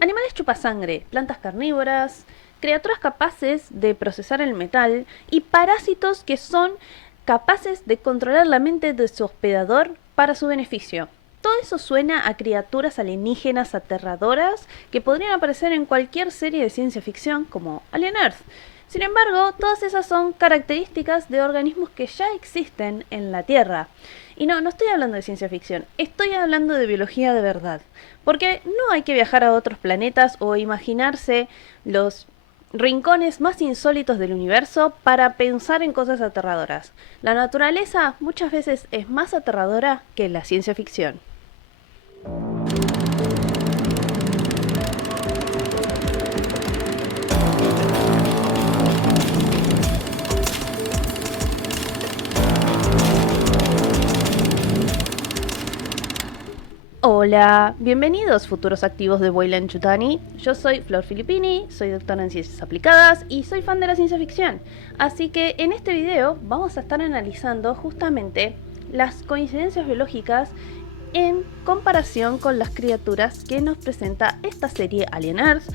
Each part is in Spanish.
Animales chupasangre, plantas carnívoras, criaturas capaces de procesar el metal y parásitos que son capaces de controlar la mente de su hospedador para su beneficio. Todo eso suena a criaturas alienígenas aterradoras que podrían aparecer en cualquier serie de ciencia ficción como Alien Earth. Sin embargo, todas esas son características de organismos que ya existen en la Tierra. Y no estoy hablando de ciencia ficción, estoy hablando de biología de verdad. Porque no hay que viajar a otros planetas o imaginarse los rincones más insólitos del universo para pensar en cosas aterradoras. La naturaleza muchas veces es más aterradora que la ciencia ficción. Hola, bienvenidos futuros activos de Weyland Yutani. Yo soy Flor Filippini, soy doctora en Ciencias Aplicadas y soy fan de la ciencia ficción. Así que en este video vamos a estar analizando justamente las coincidencias biológicas en comparación con las criaturas que nos presenta esta serie Alien Earth,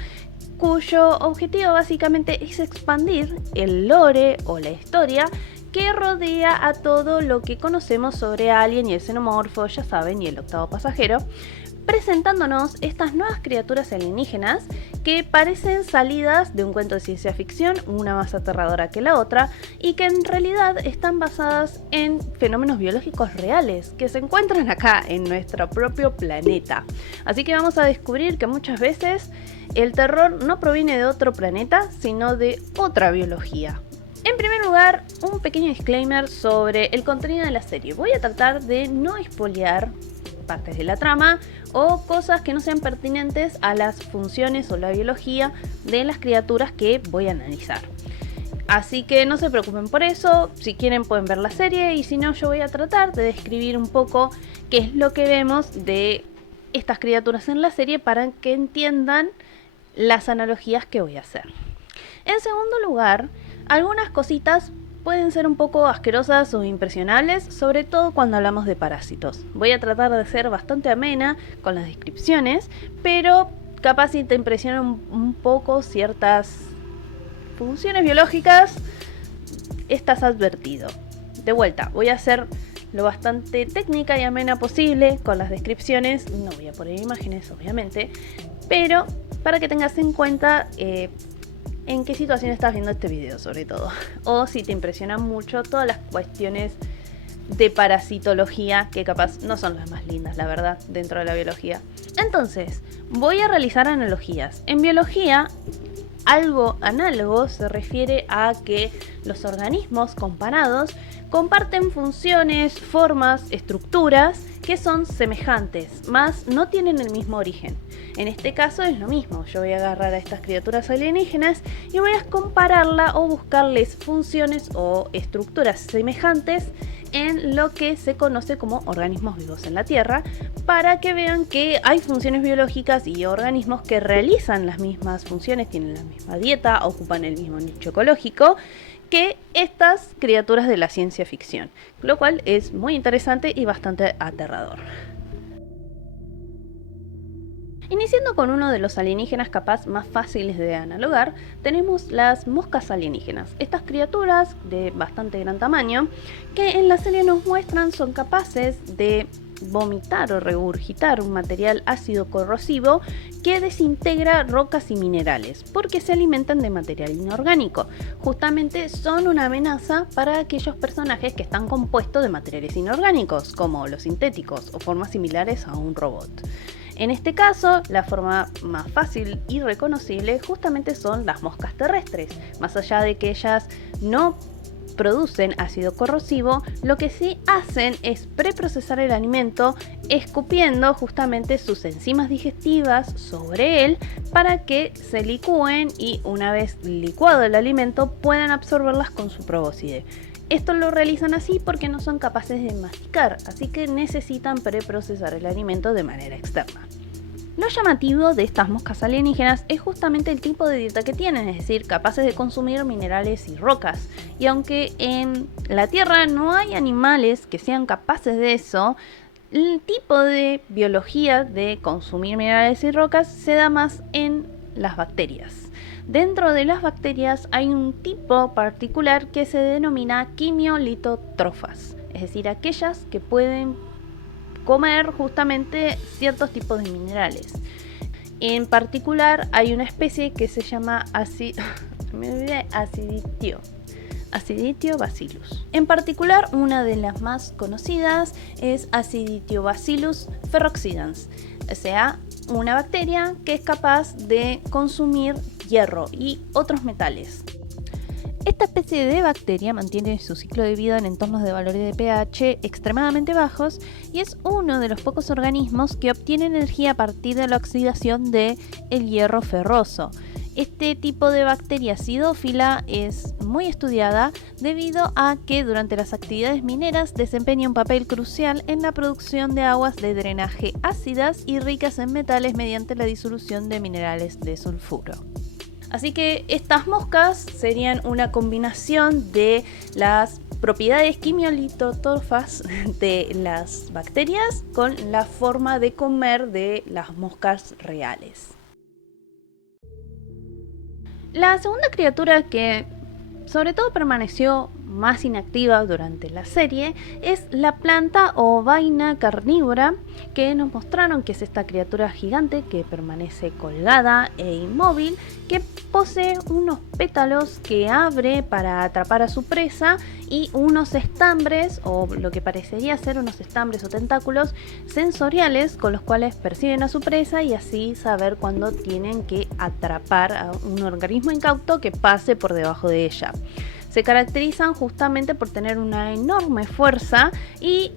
cuyo objetivo básicamente es expandir el lore o la historia que rodea a todo lo que conocemos sobre Alien y el xenomorfo, ya saben, y el octavo pasajero, presentándonos estas nuevas criaturas alienígenas que parecen salidas de un cuento de ciencia ficción, una más aterradora que la otra, y que en realidad están basadas en fenómenos biológicos reales que se encuentran acá en nuestro propio planeta. Así que vamos a descubrir que muchas veces el terror no proviene de otro planeta, sino de otra biología. En primer lugar, un pequeño disclaimer sobre el contenido de la serie. Voy a tratar de no spoilear partes de la trama o cosas que no sean pertinentes a las funciones o la biología de las criaturas que voy a analizar. Así que no se preocupen por eso, si quieren pueden ver la serie y si no yo voy a tratar de describir un poco qué es lo que vemos de estas criaturas en la serie para que entiendan las analogías que voy a hacer. En segundo lugar, algunas cositas pueden ser un poco asquerosas o impresionables, sobre todo cuando hablamos de parásitos. Voy a tratar de ser bastante amena con las descripciones, pero capaz si te impresionan un poco ciertas funciones biológicas, estás advertido. De vuelta, voy a ser lo bastante técnica y amena posible con las descripciones, no voy a poner imágenes obviamente, pero para que tengas en cuenta en qué situación estás viendo este video sobre todo, o si te impresionan mucho todas las cuestiones de parasitología que capaz no son las más lindas, la verdad, dentro de la biología. Entonces, voy a realizar analogías. En biología, algo análogo se refiere a que los organismos comparados comparten funciones, formas, estructuras que son semejantes, mas no tienen el mismo origen. En este caso es lo mismo, yo voy a agarrar a estas criaturas alienígenas y voy a compararla o buscarles funciones o estructuras semejantes en lo que se conoce como organismos vivos en la Tierra, para que vean que hay funciones biológicas y organismos que realizan las mismas funciones, tienen la misma dieta, ocupan el mismo nicho ecológico que estas criaturas de la ciencia ficción, lo cual es muy interesante y bastante aterrador. Iniciando con uno de los alienígenas capaz más fáciles de analogar, tenemos las moscas alienígenas. Estas criaturas de bastante gran tamaño que en la serie nos muestran son capaces de vomitar o regurgitar un material ácido corrosivo que desintegra rocas y minerales porque se alimentan de material inorgánico. Justamente son una amenaza para aquellos personajes que están compuestos de materiales inorgánicos, como los sintéticos o formas similares a un robot. En este caso, la forma más fácil y reconocible justamente son las moscas terrestres. Más allá de que ellas no producen ácido corrosivo, lo que sí hacen es preprocesar el alimento escupiendo justamente sus enzimas digestivas sobre él para que se licúen y una vez licuado el alimento puedan absorberlas con su probóscide. Esto lo realizan así porque no son capaces de masticar, así que necesitan preprocesar el alimento de manera externa. Lo llamativo de estas moscas alienígenas es justamente el tipo de dieta que tienen, es decir, capaces de consumir minerales y rocas. Y aunque en la Tierra no hay animales que sean capaces de eso, El tipo de biología de consumir minerales y rocas se da más en las bacterias. Dentro de las bacterias hay un tipo particular que se denomina quimiolitótrofas, es decir, aquellas que pueden comer justamente ciertos tipos de minerales. En particular hay una especie que se llama Aciditio bacillus. En particular, una de las más conocidas es Aciditio bacillus ferroxidans, o sea, una bacteria que es capaz de consumir hierro y otros metales. Esta especie de bacteria mantiene su ciclo de vida en entornos de valores de pH extremadamente bajos y es uno de los pocos organismos que obtiene energía a partir de la oxidación del hierro ferroso. Este tipo de bacteria acidófila es muy estudiada debido a que durante las actividades mineras desempeña un papel crucial en la producción de aguas de drenaje ácidas y ricas en metales mediante la disolución de minerales de sulfuro. Así que estas moscas serían una combinación de las propiedades quimiolitótrofas de las bacterias con la forma de comer de las moscas reales. La segunda criatura que sobre todo permaneció más inactiva durante la serie es la planta o vaina carnívora, que nos mostraron que es esta criatura gigante que permanece colgada e inmóvil, que posee unos pétalos que abre para atrapar a su presa y unos estambres, o lo que parecería ser unos estambres o tentáculos sensoriales con los cuales perciben a su presa y así saber cuándo tienen que atrapar a un organismo incauto que pase por debajo de ella. Se caracterizan justamente por tener una enorme fuerza y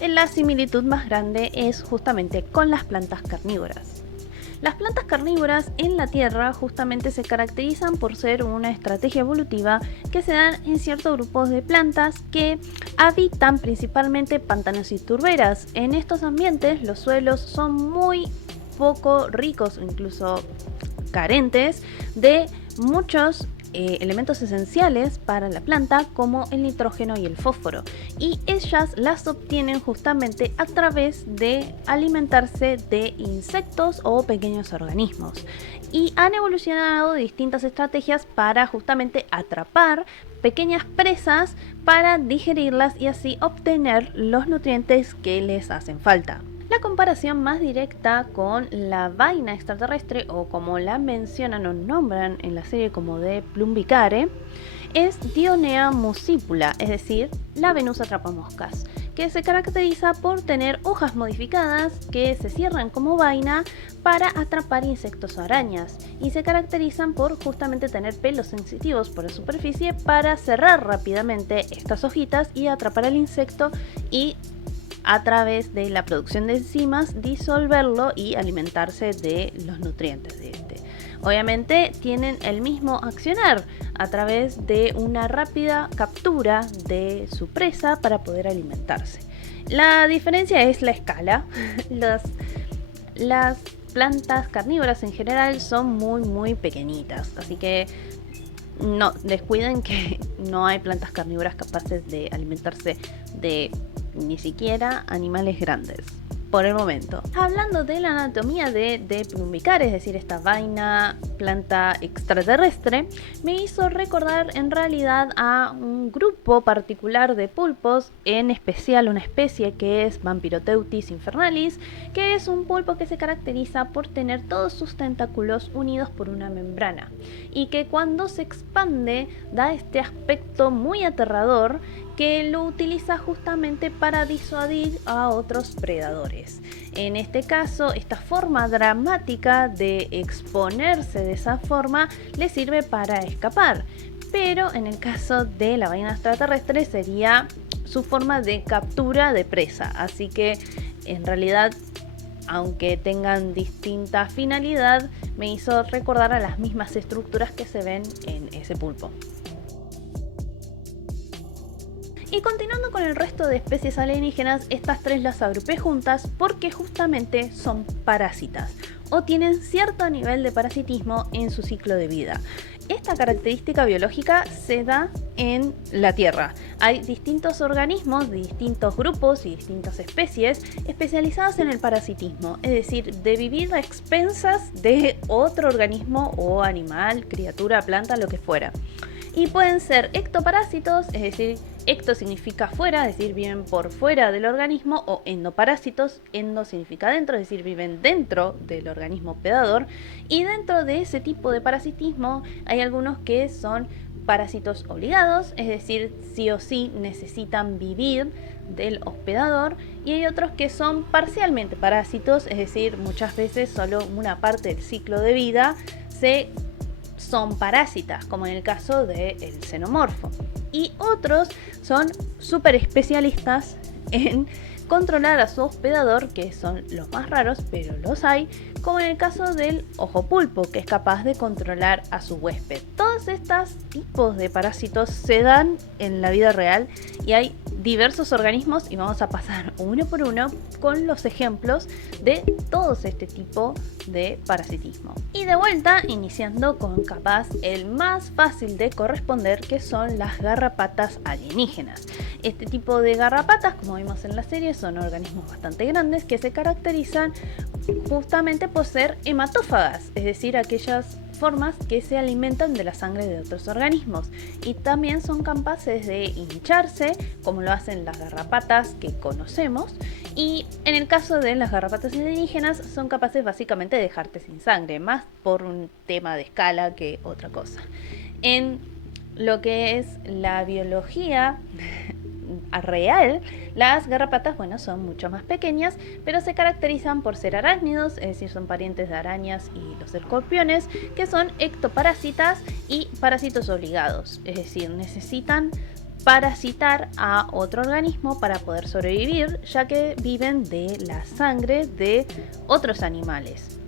la similitud más grande es justamente con las plantas carnívoras. Las plantas carnívoras en la Tierra justamente se caracterizan por ser una estrategia evolutiva que se dan en ciertos grupos de plantas que habitan principalmente pantanos y turberas. En estos ambientes los suelos son muy poco ricos o incluso carentes de muchos elementos esenciales para la planta como el nitrógeno y el fósforo, y ellas las obtienen justamente a través de alimentarse de insectos o pequeños organismos, y han evolucionado distintas estrategias para justamente atrapar pequeñas presas para digerirlas y así obtener los nutrientes que les hacen falta. La comparación más directa con la vaina extraterrestre, o como la mencionan o nombran en la serie como de Plumbicare, es Dionea muscipula, es decir, la Venus atrapamoscas, que se caracteriza por tener hojas modificadas que se cierran como vaina para atrapar insectos o arañas, y se caracterizan por justamente tener pelos sensitivos por la superficie para cerrar rápidamente estas hojitas y atrapar al insecto y a través de la producción de enzimas disolverlo y alimentarse de los nutrientes de este. Obviamente tienen el mismo accionar a través de una rápida captura de su presa para poder alimentarse. La diferencia es la escala. Las plantas carnívoras en general son muy pequeñitas, así que no descuiden que no hay plantas carnívoras capaces de alimentarse de ni siquiera animales grandes por el momento. Hablando de la anatomía de Plumbicare, es decir, esta vaina planta extraterrestre, me hizo recordar en realidad a un grupo particular de pulpos, en especial una especie que es Vampiroteuthis infernalis, que es un pulpo que se caracteriza por tener todos sus tentáculos unidos por una membrana y que cuando se expande da este aspecto muy aterrador que lo utiliza justamente para disuadir a otros predadores. En este caso, esta forma dramática de exponerse de esa forma le sirve para escapar, pero en el caso de la vaina extraterrestre sería su forma de captura de presa, así que en realidad, aunque tengan distinta finalidad, me hizo recordar a las mismas estructuras que se ven en ese pulpo. Y continuando con el resto de especies alienígenas, estas tres las agrupé juntas porque justamente son parásitas o tienen cierto nivel de parasitismo en su ciclo de vida. esta característica biológica se da en la Tierra. Hay distintos organismos de distintos grupos y distintas especies especializadas en el parasitismo, es decir, de vivir a expensas de otro organismo o animal, criatura, planta, lo que fuera. Y pueden ser ectoparásitos, es decir, ecto significa fuera, es decir, viven por fuera del organismo, o endoparásitos, endo significa dentro, es decir, viven dentro del organismo hospedador. Y dentro de ese tipo de parasitismo hay algunos que son parásitos obligados, es decir, sí o sí necesitan vivir del hospedador, y hay otros que son parcialmente parásitos, es decir, muchas veces solo una parte del ciclo de vida son parásitas, como en el caso del xenomorfo. Y otros son súper especialistas en controlar a su hospedador, que son los más raros, pero los hay, como en el caso del ojo pulpo, que es capaz de controlar a su huésped. Todos estos tipos de parásitos se dan en la vida real y hay diversos organismos, y vamos a pasar uno por uno con los ejemplos de todos este tipo de parasitismo. Y de vuelta, iniciando con capaz el más fácil de corresponder, que son las garrapatas alienígenas. Este tipo de garrapatas, como vimos en la serie, son organismos bastante grandes que se caracterizan justamente por ser hematófagas, es decir, aquellas formas que se alimentan de la sangre de otros organismos, y también son capaces de hincharse, como lo hacen las garrapatas que conocemos, y en el caso de las garrapatas alienígenas son capaces básicamente de dejarte sin sangre, más por un tema de escala que otra cosa. En lo que es la biología real, las garrapatas, bueno, son mucho más pequeñas, pero se caracterizan por ser arácnidos, es decir, son parientes de arañas y los escorpiones, que son ectoparásitas y parásitos obligados, es decir, necesitan parasitar a otro organismo para poder sobrevivir, ya que viven de la sangre de otros animales.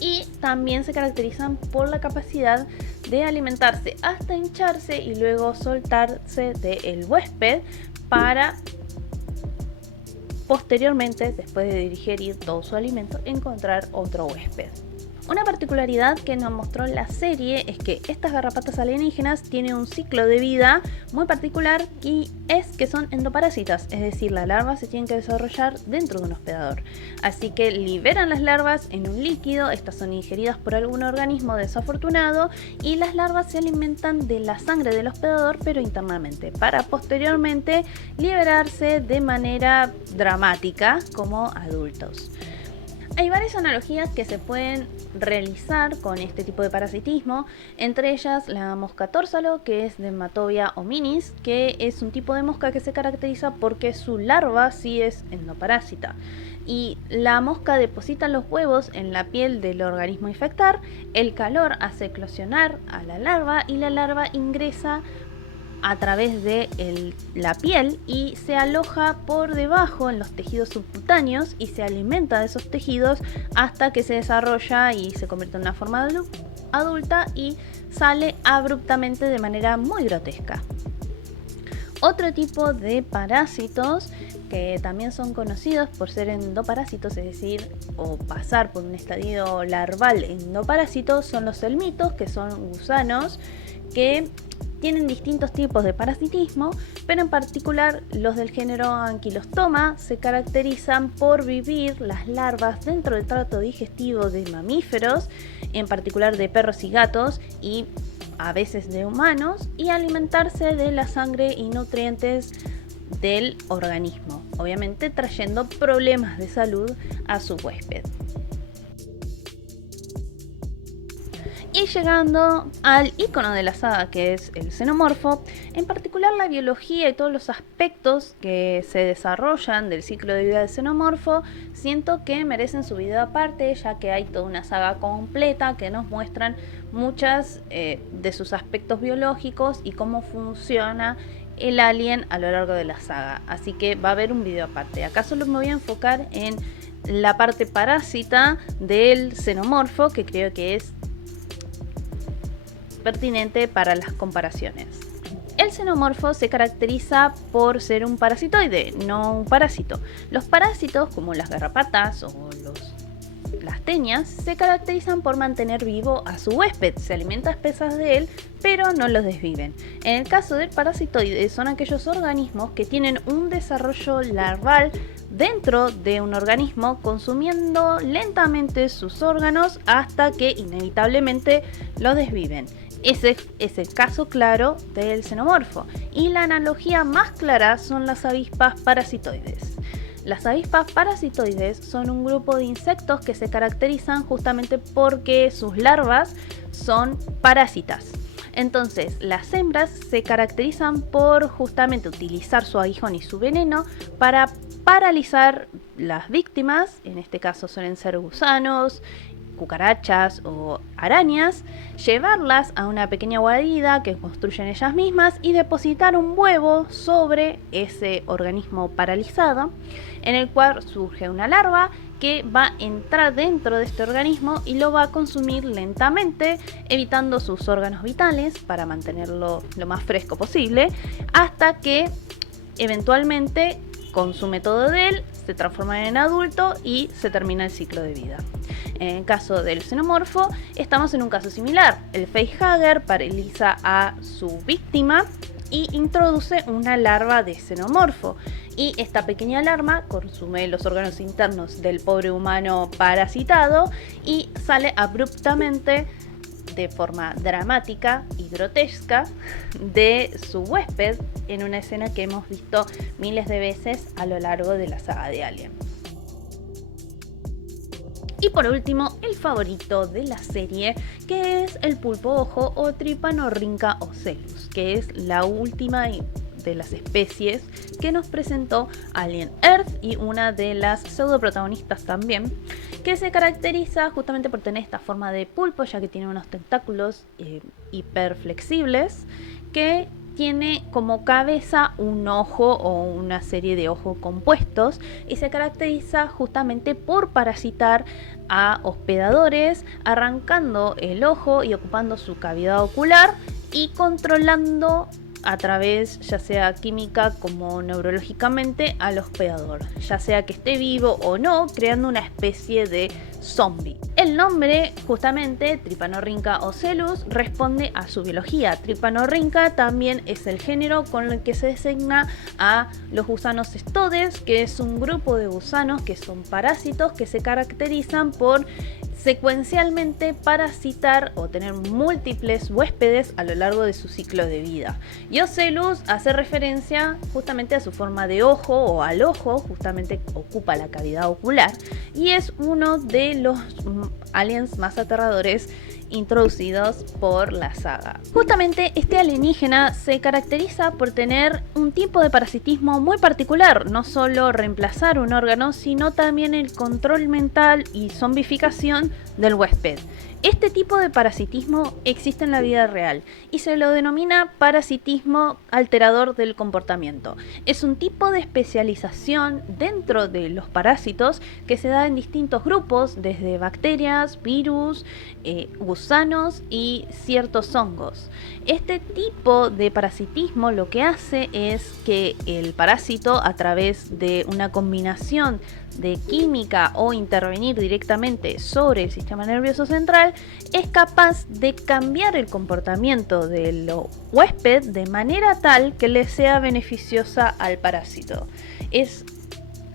Y también se caracterizan por la capacidad de alimentarse hasta hincharse y luego soltarse del huésped para posteriormente, después de digerir todo su alimento, encontrar otro huésped. Una particularidad que nos mostró la serie es que estas garrapatas alienígenas tienen un ciclo de vida muy particular, y es que son endoparásitas, es decir, las larvas se tienen que desarrollar dentro de un hospedador. Así que liberan las larvas en un líquido, estas son ingeridas por algún organismo desafortunado, y las larvas se alimentan de la sangre del hospedador, pero internamente, para posteriormente liberarse de manera dramática como adultos. Hay varias analogías que se pueden realizar con este tipo de parasitismo, entre ellas la mosca tórsalo, que es Dermatobia hominis, que es un tipo de mosca que se caracteriza porque su larva sí es endoparásita. Y la mosca deposita los huevos en la piel del organismo a infectar, el calor hace eclosionar a la larva y la larva ingresa a través de la piel y se aloja por debajo en los tejidos subcutáneos y se alimenta de esos tejidos hasta que se desarrolla y se convierte en una forma adulta y sale abruptamente de manera muy grotesca. Otro tipo de parásitos que también son conocidos por ser endoparásitos, es decir, o pasar por un estadio larval endoparásito, son los helmintos, que son gusanos que tienen distintos tipos de parasitismo, pero en particular los del género Ankylostoma se caracterizan por vivir las larvas dentro del tracto digestivo de mamíferos, en particular de perros y gatos, y a veces de humanos, y alimentarse de la sangre y nutrientes del organismo, obviamente trayendo problemas de salud a su huésped. Y llegando al icono de la saga, que es el xenomorfo, en particular la biología y todos los aspectos que se desarrollan del ciclo de vida del xenomorfo, siento que merecen su video aparte, ya que hay toda una saga completa que nos muestran muchas de sus aspectos biológicos y cómo funciona el alien a lo largo de la saga. Así que va a haber un video aparte. Acá solo me voy a enfocar en la parte parásita del xenomorfo, que creo que es pertinente para las comparaciones. El xenomorfo se caracteriza por ser un parasitoide, no un parásito. Los parásitos, como las garrapatas o los las tenias se caracterizan por mantener vivo a su huésped, se alimenta a expensas de él, pero no los desviven. En el caso del parasitoide, son aquellos organismos que tienen un desarrollo larval dentro de un organismo, consumiendo lentamente sus órganos hasta que inevitablemente lo desviven. Ese es el caso claro del xenomorfo, y la analogía más clara son las avispas parasitoides. Las avispas parasitoides son un grupo de insectos que se caracterizan justamente porque sus larvas son parásitas. Entonces, las hembras se caracterizan por justamente utilizar su aguijón y su veneno para paralizar las víctimas, en este caso suelen ser gusanos, cucarachas o arañas, llevarlas a una pequeña guarida que construyen ellas mismas y depositar un huevo sobre ese organismo paralizado, en el cual surge una larva que va a entrar dentro de este organismo y lo va a consumir lentamente, evitando sus órganos vitales para mantenerlo lo más fresco posible, hasta que eventualmente consume todo de él, se transforma en adulto y se termina el ciclo de vida. En el caso del xenomorfo, estamos en un caso similar. El facehugger paraliza a su víctima y introduce una larva de xenomorfo. Y esta pequeña larva consume los órganos internos del pobre humano parasitado y sale abruptamente, de forma dramática y grotesca, de su huésped, en una escena que hemos visto miles de veces a lo largo de la saga de Alien. Y por último, el favorito de la serie, que es el pulpo ojo o Trypanorrhyncha ocellus, que es la última de las especies que nos presentó Alien Earth y una de las pseudoprotagonistas también, que se caracteriza justamente por tener esta forma de pulpo, ya que tiene unos tentáculos hiperflexibles, que tiene como cabeza un ojo o una serie de ojos compuestos, y se caracteriza justamente por parasitar a hospedadores, arrancando el ojo y ocupando su cavidad ocular y controlando a través, ya sea química como neurológicamente, al hospedador, ya sea que esté vivo o no, creando una especie de zombie. El nombre, justamente, Trypanorrhyncha ocellus, responde a su biología. Trypanorrhyncha también es el género con el que se designa a los gusanos cestodes, que es un grupo de gusanos que son parásitos que se caracterizan por secuencialmente parasitar o tener múltiples huéspedes a lo largo de su ciclo de vida. Y ocellus hace referencia justamente a su forma de ojo o al ojo, justamente ocupa la cavidad ocular, y es uno de los aliens más aterradores introducidos por la saga. Justamente este alienígena se caracteriza por tener un tipo de parasitismo muy particular, no solo reemplazar un órgano, sino también el control mental y zombificación del huésped. Este tipo de parasitismo existe en la vida real y se lo denomina parasitismo alterador del comportamiento. Es un tipo de especialización dentro de los parásitos que se da en distintos grupos, desde bacterias, virus, gusanos y ciertos hongos. Este tipo de parasitismo lo que hace es que el parásito, a través de una combinación de química o intervenir directamente sobre el sistema nervioso central, es capaz de cambiar el comportamiento del huésped de manera tal que le sea beneficiosa al parásito.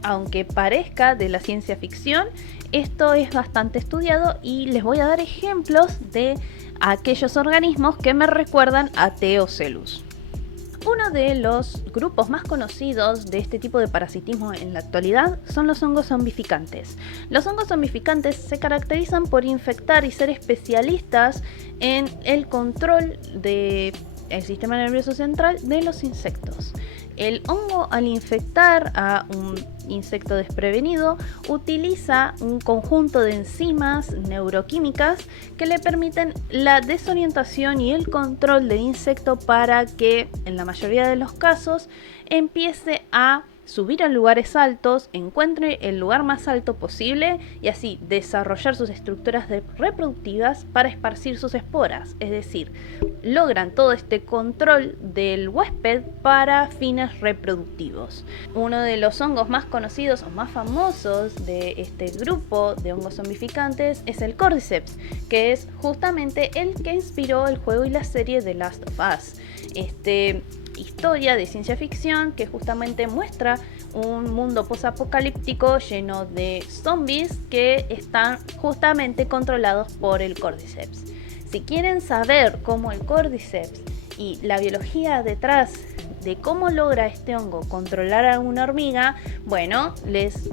Aunque parezca de la ciencia ficción, esto es bastante estudiado y les voy a dar ejemplos de aquellos organismos que me recuerdan a T. ocellus. Uno de los grupos más conocidos de este tipo de parasitismo en la actualidad son los hongos zombificantes. Los hongos zombificantes se caracterizan por infectar y ser especialistas en el control del sistema nervioso central de los insectos. El hongo, al infectar a un insecto desprevenido, utiliza un conjunto de enzimas neuroquímicas que le permiten la desorientación y el control del insecto para que, en la mayoría de los casos, empiece a subir a lugares altos, encuentre el lugar más alto posible y así desarrollar sus estructuras reproductivas para esparcir sus esporas. Es decir, logran todo este control del huésped para fines reproductivos. Uno de los hongos más conocidos o más famosos de este grupo de hongos zombificantes es el Cordyceps, que es justamente el que inspiró el juego y la serie The Last of Us. Historia de ciencia ficción que justamente muestra un mundo posapocalíptico lleno de zombies que están justamente controlados por el Cordyceps. Si quieren saber cómo el Cordyceps y la biología detrás de cómo logra este hongo controlar a una hormiga, bueno, les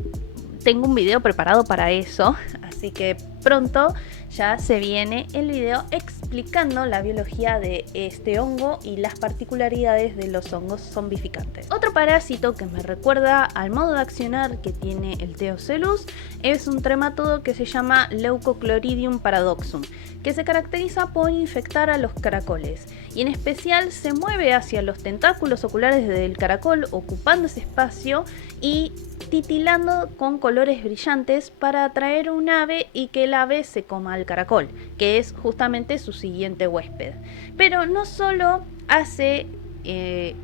tengo un video preparado para eso, así que pronto ya se viene el video explicando la biología de este hongo y las particularidades de los hongos zombificantes. Otro parásito que me recuerda al modo de accionar que tiene el Theocelus es un tremátodo que se llama Leucochloridium paradoxum, que se caracteriza por infectar a los caracoles y en especial se mueve hacia los tentáculos oculares del caracol, ocupando ese espacio y titilando con colores brillantes para atraer un ave y que el ave se coma al caracol, que es justamente su siguiente huésped. Pero no solo hace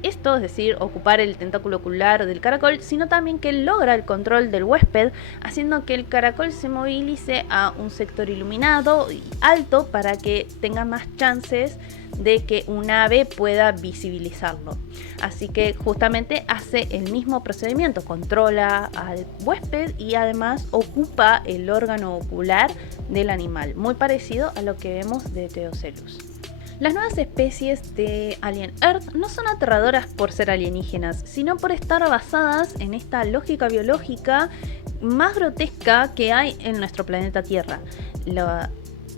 esto, es decir, ocupar el tentáculo ocular del caracol, sino también que logra el control del huésped, haciendo que el caracol se movilice a un sector iluminado y alto para que tenga más chances de que un ave pueda visibilizarlo. Así que justamente hace el mismo procedimiento, controla al huésped y además ocupa el órgano ocular del animal, muy parecido a lo que vemos de Theocelus. Las nuevas especies de Alien Earth no son aterradoras por ser alienígenas, sino por estar basadas en esta lógica biológica más grotesca que hay en nuestro planeta Tierra. La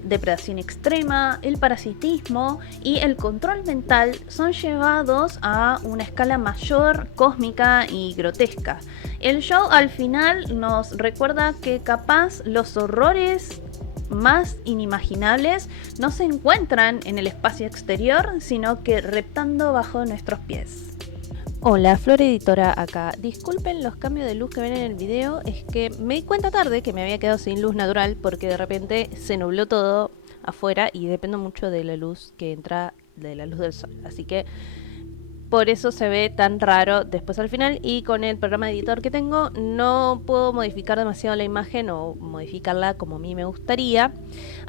depredación extrema, el parasitismo y el control mental son llevados a una escala mayor, cósmica y grotesca. El show al final nos recuerda que capaz los horrores más inimaginables no se encuentran en el espacio exterior, sino que reptando bajo nuestros pies. Hola, Flor Editora acá. Disculpen los cambios de luz que ven en el video, es que me di cuenta tarde que me había quedado sin luz natural porque de repente se nubló todo afuera y dependo mucho de la luz que entra de la luz del sol. Así que por eso se ve tan raro después al final, y con el programa de editor que tengo no puedo modificar demasiado la imagen o modificarla como a mí me gustaría.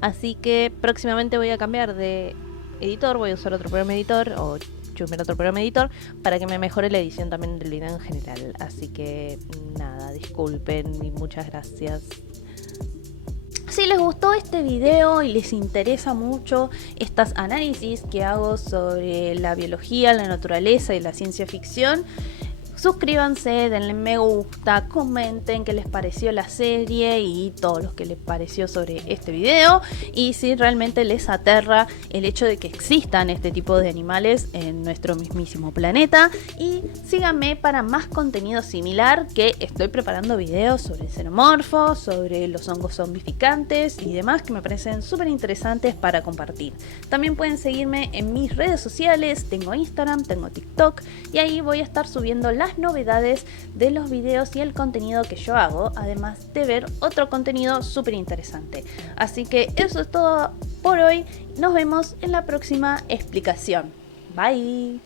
Así que próximamente voy a cambiar de editor, voy a usar otro programa editor o chusmear otro programa editor para que me mejore la edición también del video en general. Así que nada, disculpen y muchas gracias. Si les gustó este video y les interesa mucho estos análisis que hago sobre la biología, la naturaleza y la ciencia ficción, suscríbanse, denle me gusta, comenten qué les pareció la serie y todo lo que les pareció sobre este video, y si realmente les aterra el hecho de que existan este tipo de animales en nuestro mismísimo planeta. Y síganme para más contenido similar, que estoy preparando videos sobre xenomorfos, sobre los hongos zombificantes y demás que me parecen súper interesantes para compartir. También pueden seguirme en mis redes sociales, tengo Instagram, tengo TikTok, y ahí voy a estar subiendo las novedades de los videos y el contenido que yo hago, además de ver otro contenido súper interesante. Así que eso es todo por hoy, nos vemos en la próxima explicación. Bye.